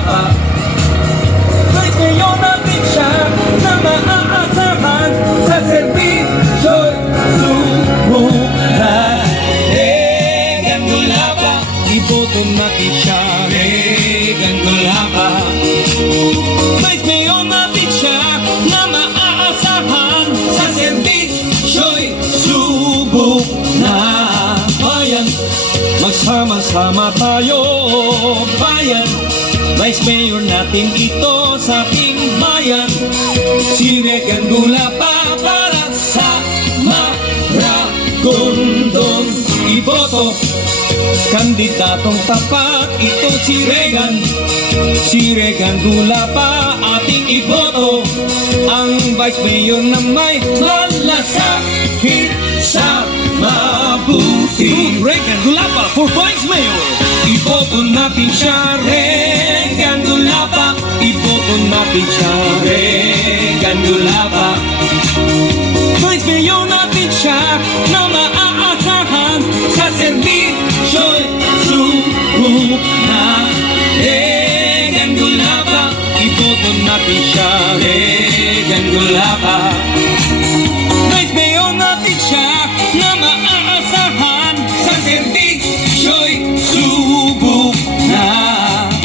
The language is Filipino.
Gulapa. Vice Mayor natin siya na maaasahan sa serbisyo'y sumulat. Regan Gulapa, iboto natin siya. Regan Gulapa. Vice Mayor natin siya na maaasahan sa serbisyo'y subok na. Bayan, magsama-sama tayo, bayan. Vice Mayor natin ito sa ating bayan. Si Regan Gulapa para sa Maragondon. Iboto, kandidatong tapat, ito si Regan. Si Regan Gulapa ating iboto. Ang Vice Mayor na may malasakit sa mabuti. Regan Gulapa for Vice Mayor. Iboto natin siya, Regan Gulapa. Iboto natin siya, Regan Gulapa. Vice Mayor natin siya na maaasahan sa serbisyo'y subok na. Regan Gulapa, iboto natin siya, Regan Gulapa.